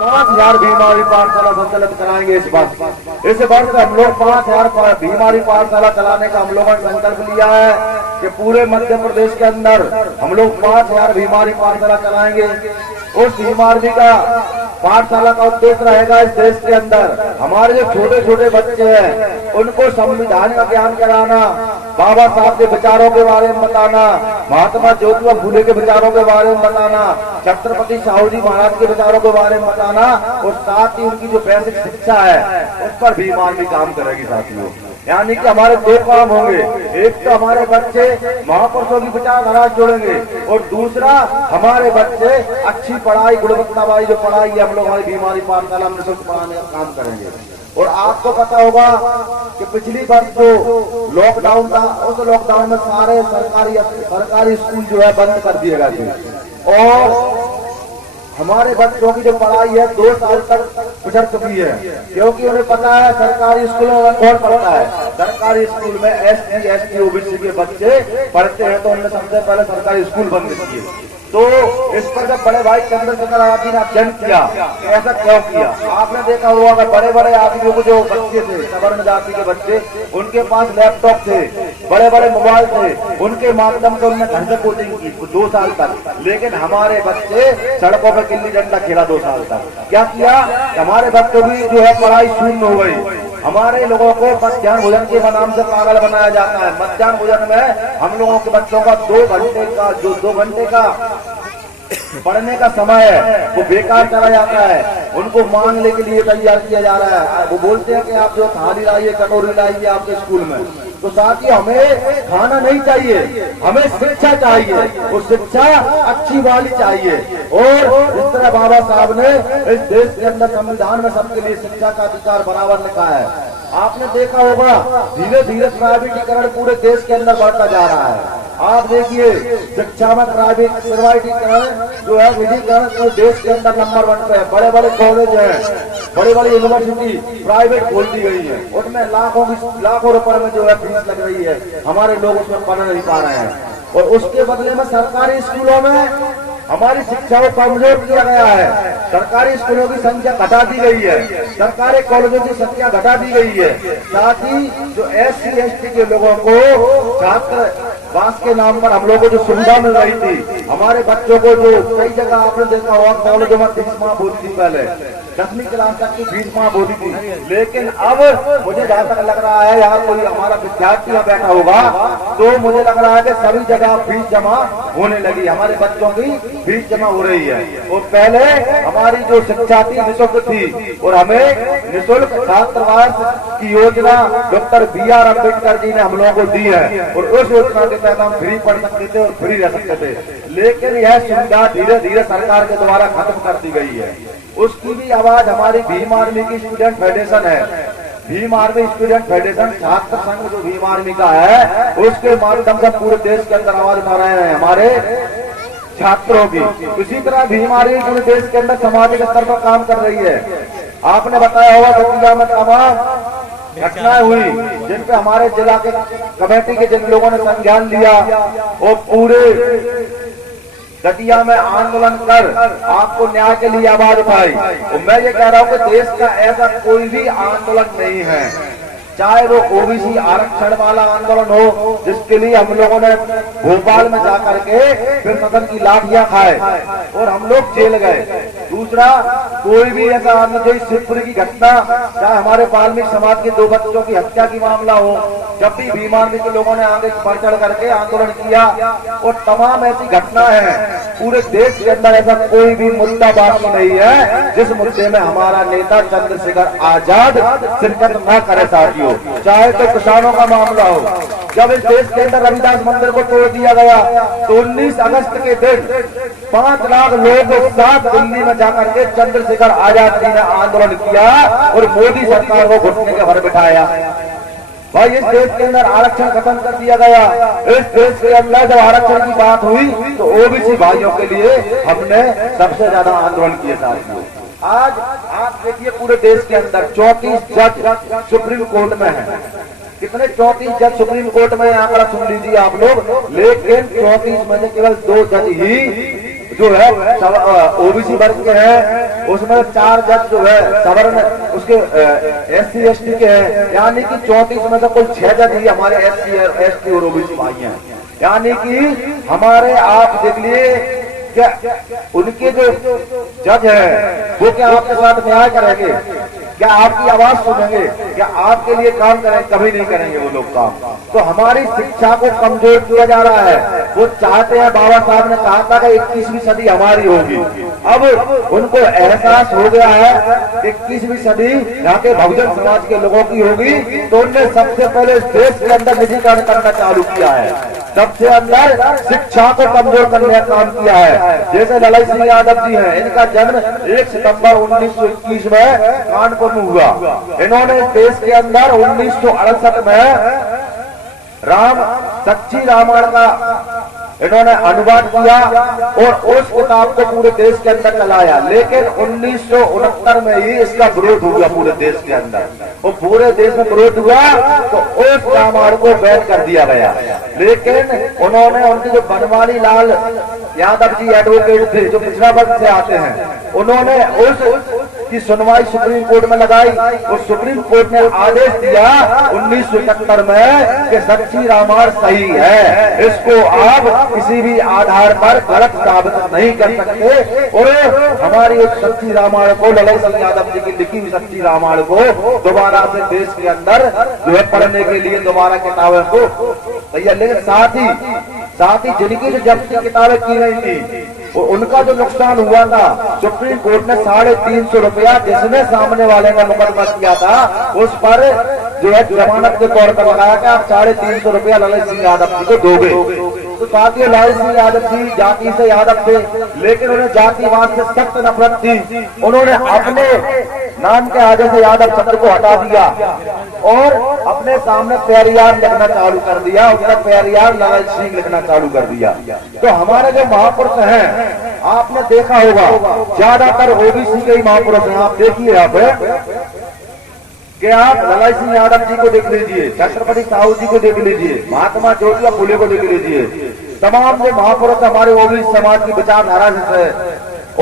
5,000 बीमारी पाठशाला संचालित कराएंगे इस वर्ष हम लोग 5,000 बीमारी पाठशाला चलाने का हम लोगों ने संकल्प लिया है कि पूरे मध्य प्रदेश के अंदर हम लोग 5,000 बीमारी पाठशाला चलाएंगे। उस बीमारी का पाठशाला का उद्देश्य रहेगा इस देश के अंदर हमारे जो छोटे छोटे बच्चे हैं उनको संविधान का ज्ञान कराना, बाबा साहब के विचारों के बारे में बताना, महात्मा ज्योतिबा फुले के विचारों के बारे में बताना, छत्रपति साहू जी महाराज के विचारों के बारे में बताना और साथ ही उनकी जो बेसिक शिक्षा है उस पर भी बीमारी काम करेगी साथियों। यानी कि हमारे दो काम होंगे, एक तो हमारे बच्चे महापुरुषों की विचारधारा जोड़ेंगे और दूसरा हमारे बच्चे अच्छी पढ़ाई गुणवत्ता वाली जो पढ़ाई है हम लोग हमारी बीमारी पाठशाला में निःशुल्क पढ़ाने का काम करेंगे। और आपको पता होगा कि पिछली बार जो लॉकडाउन था उस लॉकडाउन में सारे सरकारी स्कूल जो है बंद कर दिए गए थे और हमारे बच्चों की जो पढ़ाई है 2 साल तक पिछड़ चुकी है, क्योंकि उन्हें पता है सरकारी स्कूलों में कौन पढ़ता है। सरकारी स्कूल में SC ST OBC के बच्चे पढ़ते हैं तो उन्होंने सबसे पहले सरकारी स्कूल बंद किए। तो इस पर जब बड़े भाई चंद्रशेखर आजाद ने अध्ययन किया ऐसा क्यों किया, आपने देखा हुआ कि बड़े बड़े आदमियों को जो बच्चे थे सवर्ण जाति के बच्चे उनके पास लैपटॉप थे, बड़े बड़े मोबाइल थे, उनके माध्यम से उन्होंने घर से कोचिंग की 2 साल तक। लेकिन हमारे बच्चे सड़कों पर गिल्ली डंडा खेला 2 साल तक। क्या किया, हमारे बच्चों की जो है पढ़ाई शून्य हो गई। हमारे लोगों को मध्याह्न भोजन के नाम से पागल बनाया जाता है। मध्याह्न भोजन में हम लोगों के बच्चों का 2 घंटे का पढ़ने का समय है वो बेकार चला जाता है। उनको मांगने के लिए तैयार किया जा रहा है। वो बोलते हैं कि आप जो थाली लाइए कटोरी लाइए आपके स्कूल में, तो साथ ही हमें खाना नहीं चाहिए, हमें शिक्षा चाहिए। वो शिक्षा अच्छी वाली चाहिए। और इस तरह बाबा साहब ने इस देश के अंदर संविधान में सबके लिए शिक्षा का अधिकार बराबर लिखा है। आपने देखा होगा धीरे धीरे प्राइवेटीकरण पूरे देश के अंदर बढ़ता जा रहा है। आप देखिए शिक्षा में प्राइवेटीकरण जो है निजीकरण पूरे देश के अंदर नंबर 1 पे है। बड़े बड़े कॉलेज है, बड़ी बड़ी यूनिवर्सिटी प्राइवेट खोल दी गई है, उनमें लाखों रुपए में जो है फीस लग रही है, हमारे लोग उसमें पढ़ नहीं पा रहे हैं। और उसके बदले में सरकारी स्कूलों में हमारी शिक्षा को कमजोर किया गया है। सरकारी स्कूलों की संख्या घटा दी गई है, सरकारी कॉलेजों की संख्या घटा दी गई है। साथ ही जो SC ST के लोगों को छात्रावास के नाम पर हम लोगों को जो सुविधा मिल रही थी, हमारे बच्चों को जो कई जगह आपने देखा होगा कॉलेजों में फीस माफ होती थी, पहले 10वीं क्लास तक की फीस माफ होती थी। लेकिन अब मुझे जहाँ तक लग रहा है यार कोई हमारा विद्यार्थी यहाँ बैठा होगा तो मुझे लग रहा है कि सभी जगह फीस जमा होने लगी, हमारे बच्चों की फीस जमा हो रही है। और पहले हमारी जो शिक्षा थी निःशुल्क थी और हमें निःशुल्क छात्रावास की योजना डॉक्टर BR अम्बेडकर जी ने हम लोगों को दी है और उस योजना के तहत हम फ्री पढ़ सकते थे और फ्री रह सकते थे। लेकिन यह सुविधा धीरे धीरे सरकार के द्वारा खत्म कर दी गई है। उसकी भी आवाज हमारी भीम आर्मी की स्टूडेंट फेडरेशन है। भीम आर्मी स्टूडेंट फेडरेशन छात्र संघ जो भीम आर्मी का है उसके माध्यम से पूरे देश के अंदर आवाज उठा रहे हैं हमारे छात्रों की। इसी तरह भीम आर्मी पूरे देश के अंदर सामाजिक स्तर पर काम कर रही है। आपने बताया होगा दतिया में तमाम घटनाएं हुई जिन पे हमारे जिला के कमेटी के जिन लोगों ने संज्ञान लिया और पूरे दतिया में आंदोलन कर आपको न्याय के लिए आवाज उठाई। और मैं ये कह रहा हूँ कि देश का ऐसा कोई भी आंदोलन नहीं है, चाहे वो OBC आरक्षण वाला आंदोलन हो जिसके लिए हम लोगों ने भोपाल में जाकर के फिर सदन की लाठियां खाए और हम लोग जेल गए। दूसरा कोई भी ऐसा आंदोलन, शिवपुरी की घटना, चाहे हमारे वाल्मीकि समाज के 2 बच्चों की हत्या की मामला हो, जब भी भीम आर्मी के लोगों ने आगे बढ़ चढ़ करके आंदोलन किया और तमाम ऐसी घटनाएं हैं पूरे देश के अंदर, ऐसा कोई भी मुद्दा बाकी नहीं है जिस मुद्दे में हमारा नेता चंद्रशेखर आजाद शिरकत न करे साथियों। चाहे तो किसानों का मामला हो, जब इस देश के अंदर रविदास मंदिर को तोड़ दिया गया तो 19 अगस्त के दिन 5 लाख लोग एक साथ दिल्ली में जाकर के चंद्रशेखर आजाद जी ने आंदोलन किया और मोदी सरकार को घुटने के भर बिठाया। भाई इस देश के अंदर आरक्षण खत्म कर दिया गया। इस देश के अंदर जब आरक्षण की बात हुई तो OBC भाइयों के लिए हमने सबसे ज्यादा आंदोलन किए साथियों। आज आप देखिए पूरे देश के अंदर 34 जज सुप्रीम कोर्ट में हैं। कितने 34 जज सुप्रीम कोर्ट में आंकड़ा सुन लीजिए आप लोग, लेकिन 34 में से केवल 2 जज ही जो है ओबीसी वर्ग के हैं, उसमें 4 जज जो है सवर्ण उसके SC ST के हैं, यानी कि 34 में से कुल 6 जज ही हमारे SC ST और ओबीसी भाई हैं। यानी कि हमारे आप देख लिए क्या उनके जो जज है वो क्या आपके साथ न्याय करेंगे? क्या आपकी आवाज सुनेंगे? क्या आपके लिए काम करेंगे? कभी नहीं करेंगे वो लोग काम। तो हमारी शिक्षा को कमजोर किया जा रहा है। वो चाहते हैं, बाबा साहब ने कहा था कि 21वीं सदी हमारी होगी। अब उनको एहसास हो गया है कि 21वीं सदी यहाँ के बहुजन समाज के लोगों की होगी, तो उनने सबसे पहले इस देश के अंदर निजीकरण करना चालू किया है। सबसे अंदर शिक्षा को कमजोर करने का काम किया है। जैसे ललाई सिंह यादव जी हैं, इनका जन्म 1 सितंबर 1921 में कानपुर में हुआ। इन्होंने देश के अंदर 1968 में सच्ची रामायण का इन्होंने अनुवाद किया और उस किताब को पूरे देश के अंदर चलाया। लेकिन 1969 में ही इसका विरोध हुआ पूरे देश के अंदर। वो पूरे देश में विरोध हुआ तो उस रामायण को बैन कर दिया गया। लेकिन उन्होंने उनके जो बनवारी लाल यादव जी एडवोकेट थे, जो पिछड़ा वर्ग से आते हैं, उन्होंने उस की सुनवाई सुप्रीम कोर्ट में लगाई और सुप्रीम कोर्ट ने आदेश दिया 1971 में कि सच्ची रामायण सही है, इसको आप किसी भी आधार पर गलत साबित नहीं कर सकते। और हमारी उस सच्ची रामायण को, ललाई सिंह यादव जी की लिखी हुई सच्ची रामायण को दोबारा से देश के अंदर जो है पढ़ने के लिए दोबारा किताबें को तैयार। लेकिन साथ ही जिनकी जो जब्ती किताबें की गई थी उनका जो नुकसान हुआ था, सुप्रीम कोर्ट ने 350 रुपया जिसने सामने वाले का मुकदमा किया था उस पर जो है जमानत के तौर पर लगाया कि आप 350 रुपया ललाई सिंह यादव जी को दोगे। तो साथियों, ललाई सिंह यादव जी जाति से यादव थे, लेकिन उन्हें जातिवाद से सख्त नफरत थी। उन्होंने अपने नाम के आगे से यादव शब्द को हटा दिया और अपने सामने पेरियार लिखना चालू कर दिया। उनका पेरियार ललाई सिंह लिखना चालू कर दिया। तो हमारे जो महापुरुष हैं, आपने देखा होगा ज्यादातर ओबीसी के ही महापुरुष हैं। आप देखिए यहाँ पे कि आप ललाई सिंह यादव जी को देख लीजिए, छत्रपति साहू जी को देख लीजिए, महात्मा ज्योतिबा फुले को देख लीजिए। तमाम जो महापुरुष हमारे ओबीसी समाज की विचारधारा से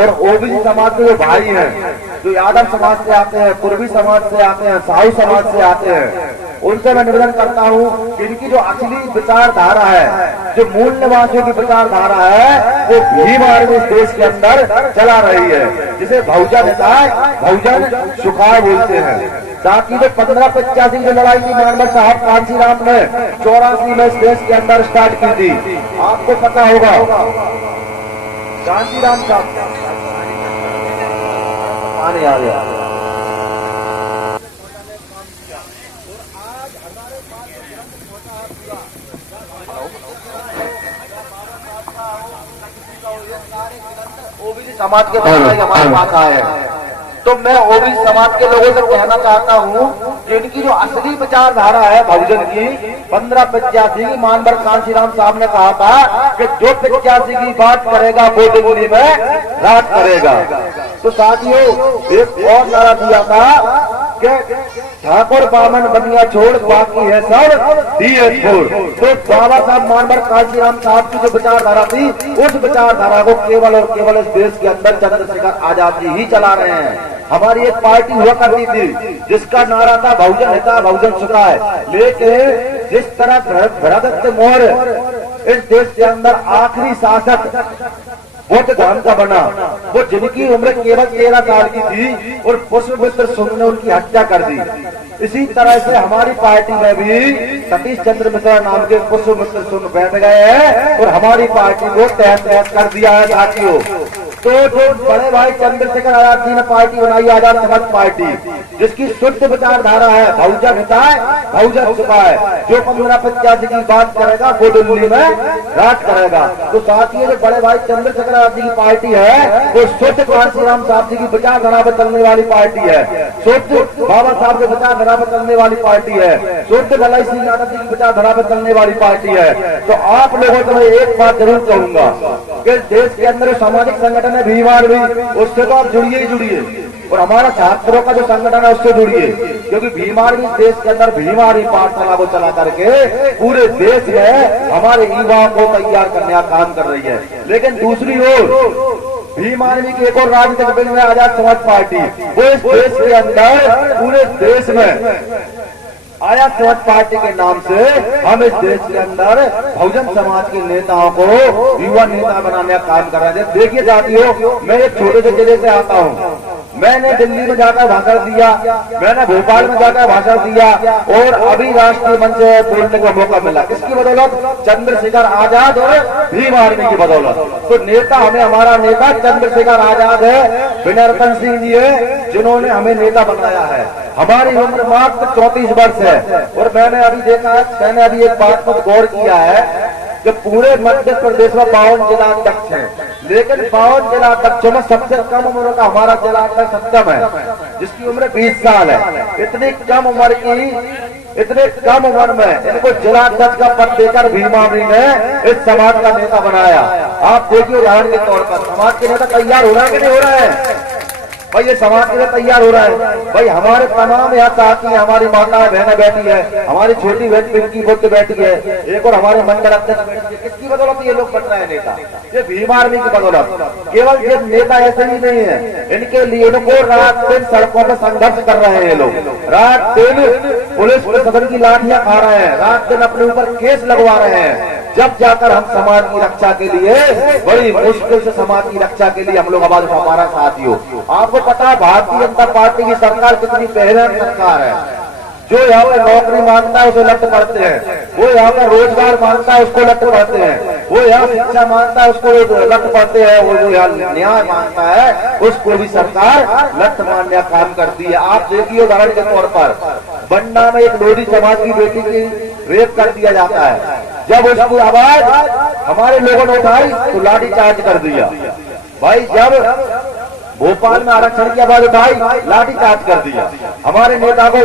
और ओबीसी समाज के जो भाई हैं, जो यादव समाज से आते हैं, पूर्वी समाज से आते हैं, साहू समाज से आते हैं, उनसे मैं निवेदन करता हूँ कि इनकी जो असली विचारधारा है, जो मूल निवासियों की विचारधारा है, वो भीम आर्मी इस देश के अंदर चला रही है, जिसे बहुजन हिताय बहुजन सुखाय बोलते हैं। ताकि जो 1585 जो लड़ाई थी मानवर साहब कांशीराम ने 84 में इस देश के अंदर स्टार्ट की थी, आपको पता होगा कांशीराम साहब आने आ गया। ओबीसी समाज के हमारे पास आए हैं, तो मैं ओबीसी समाज के लोगों से कहना चाहता हूँ कि इनकी जो असली विचारधारा है बहुजन की, 1585 की मानवर कांशीराम साहब ने कहा था कि जो 85 की बात करेगा वो दिल्ली में राज करेगा। तो साथियों, एक और नारा दिया था कि ठाकुर बामन बनिया छोड़ बाकी है सब दिए छोड़। तो बाबा साहब मानवर कांशीराम साहब की जो विचारधारा थी, उस विचारधारा को केवल और केवल इस देश के अंदर चंद्रशेखर आजाद जी ही चला रहे हैं। हमारी एक पार्टी हुआ करती थी जिसका नारा था बहुजन हिताय बहुजन सुखाय। लेकिन जिस तरह भरत मौर्य इस देश के अंदर आखिरी शासक बौद्ध धर्म का बना, वो जिनकी उम्र केवल 13 साल की थी और पुष्पमित्र सुन ने उनकी हत्या कर दी। इसी तरह से हमारी पार्टी में भी सतीश चंद्र मिश्रा नाम के पुष्पमित्र सुन बैठ गए हैं और हमारी पार्टी को तहस नहस कर दिया है साथियों। तो जो बड़े भाई चंद्रशेखर आजाद जी ने पार्टी बनाई आजाद समाज पार्टी, जिसकी शुद्ध विचारधारा है बहुजन हिताय बहुजन सुखाय, जो 1585 की बात करेगा वो दिल्ली में राज करेगा। तो साथियों, जो बड़े भाई चंद्रशेखर आजाद जी की पार्टी है वो शुद्ध कांशीराम साहब जी की विचारधारा पर चलने वाली पार्टी है, शुद्ध बाबा साहब की विचारधारा पर चलने वाली पार्टी है, शुद्ध ललाई सिंह यादव जी की विचारधारा पर चलने वाली पार्टी है। तो आप लोगों को मैं एक बात जरूर कहूंगा कि देश के अंदर सामाजिक संगठन है भीम आर्मी, उससे तो आप जुड़िए ही जुड़िए, और हमारा छात्रों का जो संगठन है उससे जुड़िए। क्योंकि भीम आर्मी देश के अंदर भीम आर्मी पाठशाला को चला करके पूरे देश में हमारे युवाओं को तैयार करने का काम कर रही है। लेकिन दूसरी ओर भीम आर्मी की एक और राजनीतिक विंग है आजाद समाज पार्टी, वो इस देश के अंदर पूरे देश में आजाद समाज पार्टी के नाम से हम इस देश के अंदर बहुजन समाज के नेताओं को युवा नेता बनाने का काम कर रहे हैं। देखिए साथियों, मैं एक छोटे से जिले से आता हूँ, मैंने दिल्ली में जाकर भाषण दिया, मैंने भोपाल में जाकर भाषण दिया और अभी राष्ट्रीय मंच से बोलने का मौका मिला। किसकी बदौलत? चंद्रशेखर आजाद और भीम आर्मी की बदौलत। तो नेता हमें, हमारा नेता चंद्रशेखर आजाद है, विनय सिंह जी है, जिन्होंने हमें नेता बनाया है। हमारी उम्र मात्र 34 वर्ष है और मैंने अभी देखा है, मैंने अभी एक बात पर गौर किया है कि पूरे मध्य प्रदेश में 52 जिलाध्यक्ष हैं, लेकिन 52 जिलाध्यक्षों में सबसे कम उम्र का हमारा जिलाध्यक्ष सत्यम है, जिसकी उम्र 20 साल है। इतनी कम उम्र की, इतने कम उम्र में इनको जिलाध्यक्ष का पद देकर भीम आर्मी ने इस समाज का नेता बनाया। आप देखिए उदाहरण के तौर पर समाज के नेता तैयार हो रहा है कि नहीं हो रहा है? भाई ये समाज के लिए तैयार हो रहा है। भाई हमारे तमाम यहाँ साथी, हमारी माता बहनें बैठी है, हमारी छोटी बहन पिंकी बुद्ध बैठी है, एक और हमारे मंडल अध्यक्ष बैठी है। किसकी बदौलत ये लोग बन रहे हैं नेता? ये भीम आर्मी की बदौलत। केवल ये नेता ऐसे ही नहीं है, इनके लिए इनको रात दिन सड़कों पर संघर्ष कर रहे हैं। ये लोग रात दिन पुलिस प्रशासन की लाठियां खा रहे हैं, रात दिन अपने ऊपर केस लगवा रहे हैं, जब जाकर हम समाज की रक्षा के लिए, बड़ी मुश्किल से समाज की रक्षा के लिए हम लोग आवाज उठा पा रहे हैं। साथियों, आपको पता है भारतीय जनता पार्टी की सरकार कितनी बेहतर सरकार है। जो यहाँ पे नौकरी मांगता है उसे लट पड़ते हैं, वो यहाँ पे रोजगार मांगता है उसको लट पड़ते हैं, वो यहाँ शिक्षा मांगता है उसको लट पड़ते हैं, वो जो यहाँ न्याय मांगता है उसको भी सरकार लट मारने का काम करती है। आप देखिए उदाहरण के तौर पर बंडा में एक लोधी समाज की बेटी की रेप कर दिया जाता है, जब उसकी आवाज हमारे लोगों ने उठाई तो लाठी चार्ज कर दिया। भाई जब भोपाल में आरक्षण की आवाज उठाई, लाठी चार्ज कर दिया। हमारे नेता को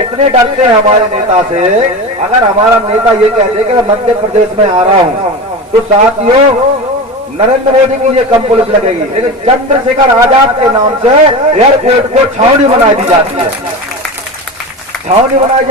इतने डरते हैं हमारे नेता से, अगर हमारा नेता ये कहते कि मैं मध्य प्रदेश में आ रहा हूँ तो साथियों नरेंद्र मोदी की ये कम पुलिस लगेगी, लेकिन चंद्रशेखर आजाद के नाम से एयरपोर्ट को छावनी बनाई दी जाती है, छावनी बनाई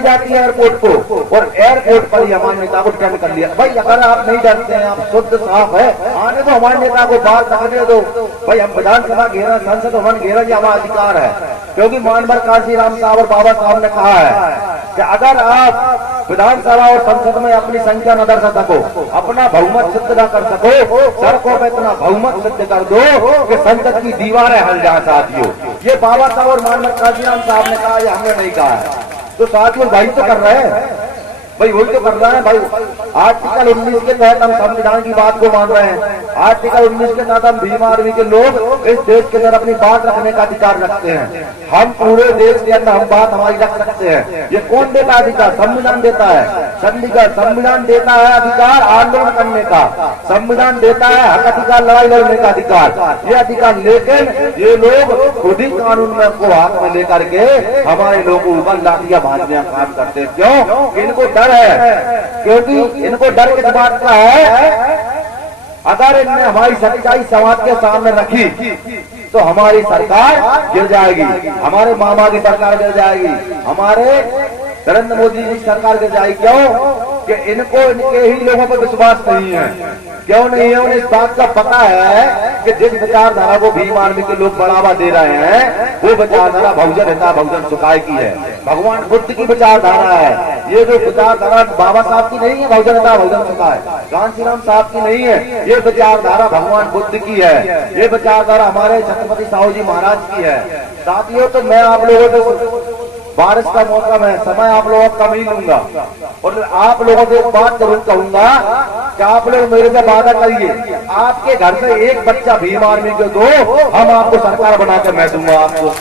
जाती है एयरपोर्ट को, और एयरपोर्ट पर ही हमारे नेता को डिटेन कर लिया। भाई अगर आप नहीं डरते हैं, आप शुद्ध साफ है, आने दो हमारे नेता को, बात रखने दो। भाई हम विधानसभा घेरा, संसद भवन घेरा, ये हमारा अधिकार है, क्योंकि मानवर काशीराम साहब और बाबा साहब ने कहा है कि अगर आप विधानसभा और संसद में अपनी संख्या न दर्शा सको, अपना बहुमत सिद्ध न कर सको, सड़कों पर इतना बहुमत सिद्ध कर दो कि संसद की दीवारें हिल जाए। साथियों, ये बाबा साहब और मानवर काशीराम साहब ने कहा, ये हमने नहीं कहा है। तो साथियों वही तो कर रहे हैं, भाई वही तो कर रहे हैं। भाई आर्टिकल 19 के तहत हम संविधान की बात को मान रहे हैं, आर्टिकल 19 के तहत हम भीम आर्मी के लोग इस देश के अंदर अपनी बात रखने का अधिकार रखते हैं। हम पूरे देश के अंदर हम बात हमारी रख सकते हैं। ये कौन देता है अधिकार? संविधान देता है। चंडीगढ़ संविधान देता है अधिकार आंदोलन करने का, संविधान देता है हक अधिकार, लड़ाई लड़ने का अधिकार, ये अधिकार। लेकिन ये लोग खुद ही कानून में को हाथ में लेकर के हमारे लोगों को ऊपर लाठियां बांधने का काम करते हैं। क्यों? इनको डर है, क्योंकि इनको डर किस बात का है? अगर इनने हमारी सच्चाई समाज के सामने रखी तो हमारी सरकार गिर जाएगी, हमारे मामा की सरकार गिर जाएगी, हमारे नरेंद्र मोदी जी की सरकार गिर जाएगी। क्यों? कि इनको इनके ही लोगों पर विश्वास नहीं है। क्यों नहीं है? उन्हें इस बात का पता है कि जिस विचारधारा को भीम आर्मी के लोग बढ़ावा दे रहे हैं वो विचारधारा बहुजन हिता बहुजन सुखाय की है, भगवान बुद्ध की विचारधारा है। ये जो विचारधारा बाबा साहब की नहीं है, बहुजन हिता बहुजन सुखाय, कांशीराम साहब की नहीं है, ये विचारधारा भगवान बुद्ध की है, ये विचारधारा हमारे छत्रपति साहू जी महाराज की है। साथियों, तो मैं आप लोगों को, बारिश का मौसम है, समय आप लोगों का कम ही लूंगा और आप लोगों से एक बात जरूर कहूंगा कि आप लोग मेरे से वादा करिए, आपके घर से एक बच्चा भीम आर्मी को दो, हम आपको सरकार बनाकर मैं दूंगा। आपको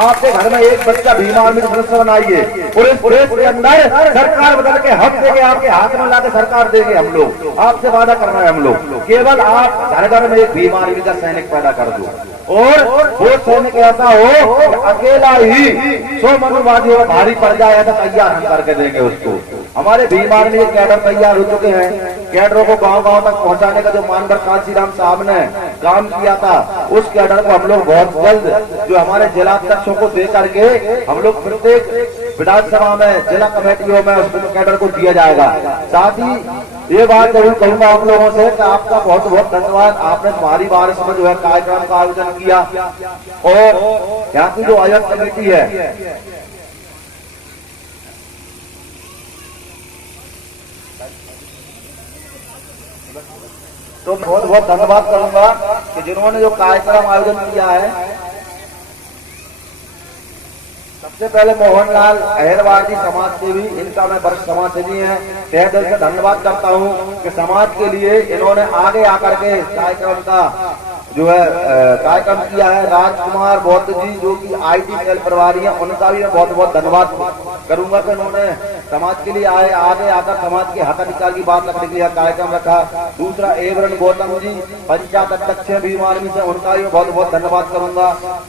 आपके घर में एक बच्चा भीम आर्मी का सदस्य बनाइए, पुलिस के अंदर सरकार बदल के हम देंगे, आपके हाथ में लाके सरकार देंगे। हम लोग आपसे वादा कर रहे हैं, हम लोग केवल आप घर घर में एक भीम आर्मी का सैनिक पैदा कर दो और वो सैनिक ऐसा हो अकेला ही 100 मनुवादियों में भारी पड़ जाए, ऐसा तैयार हम करके देंगे उसको। हमारे भीमार में ये कैडर तैयार हो चुके हैं। कैडरों को गांव गांव तक पहुंचाने का जो मानवर कांशीराम साहब ने काम किया था, उस कैडर को हम लोग बहुत जल्द जो हमारे जिलाध्यक्षों को दे करके हम लोग प्रत्येक विधानसभा में, जिला कमेटियों में उस कैडर को दिया जाएगा। साथ ही ये बात जरूर कहूंगा आप लोगों से कि आपका बहुत बहुत धन्यवाद। आपने तुम्हारी बारिश में जो है कार्यक्रम का आयोजन किया, और यहाँ की जो आयोजन कमेटी है तो बहुत बहुत धन्यवाद करूंगा कि जिन्होंने जो कार्यक्रम आयोजन किया है। सबसे पहले मोहनलाल अहिरवार जी समाज सेवी, इनका मैं वरिष्ठ समाज सेवी है, तहे दिल से धन्यवाद करता हूं कि समाज के लिए इन्होंने आगे आकर के कार्यक्रम का जो है कार्यक्रम किया है। राजकुमार बौद्ध जी जो कि IT सेल प्रभारी है, उनका भी मैं बहुत बहुत धन्यवाद करूंगा कि उन्होंने समाज के लिए आगे आकर समाज के हक अधिकार की बात रखने के लिए कार्यक्रम रखा। दूसरा एवरण गौतम जी पंचायत अध्यक्ष भीमार में से, उनका भी बहुत बहुत धन्यवाद करूंगा।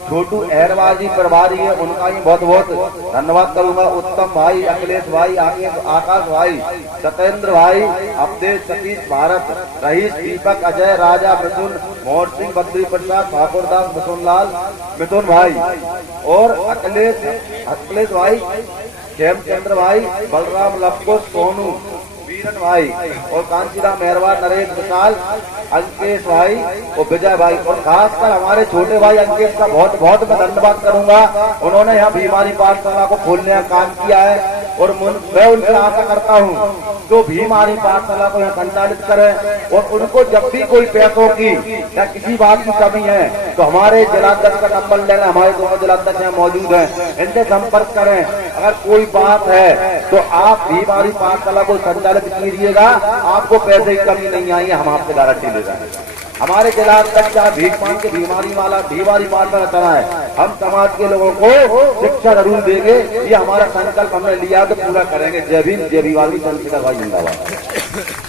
छोटू अहिरवार जी प्रभारी है, उनका भी बहुत बहुत धन्यवाद करूंगा। उत्तम भाई, अखिलेश भाई, आकाश भाई, सत्येंद्र भाई, अवधेश, सतीश, भारत, रहीश, दीपक, अजय, राजा, मिथुन, मोहन सिंह, बद्री प्रसाद, ठाकुर दास, मिथुन भाई और अखिलेश भाई, हेमचंद्र भाई, बलराम, लपको, सोनू, वीरन भाई और कांशीराम मेहरबान, नरेश, विशाल, अंकेश भाई और विजय भाई, और खासकर हमारे छोटे भाई अंकेश का बहुत बहुत मैं धन्यवाद करूंगा। उन्होंने यहाँ भीमारी पाठशाला को खोलने का काम किया है, और मैं उनसे आशा करता हूँ तो भीमारी पाठशाला को यहाँ संचालित करें, और उनको जब भी कोई पैसों की या किसी बात की कमी है तो हमारे जिलाध्यक्ष का नंबर लेना, हमारे दोनों जिलाध्यक्ष यहाँ मौजूद हैं, इनसे संपर्क करें। अगर कोई बात है तो आप भीमारी पाठशाला को संचालित कीजिएगा, आपको पैसे की कमी नहीं आई है, हम आपसे गारंटी ले रहे हैं। हमारे जिलाध्यक्ष चाहे भीख मांग के भीमारी पाठशाला चला है, हम समाज के लोगों को शिक्षा जरूर देंगे, ये हमारा संकल्प हमने लिया तो पूरा करेंगे। जय भीम, जय भीमारी, चंद्रशेखर भाई जिंदाबाद।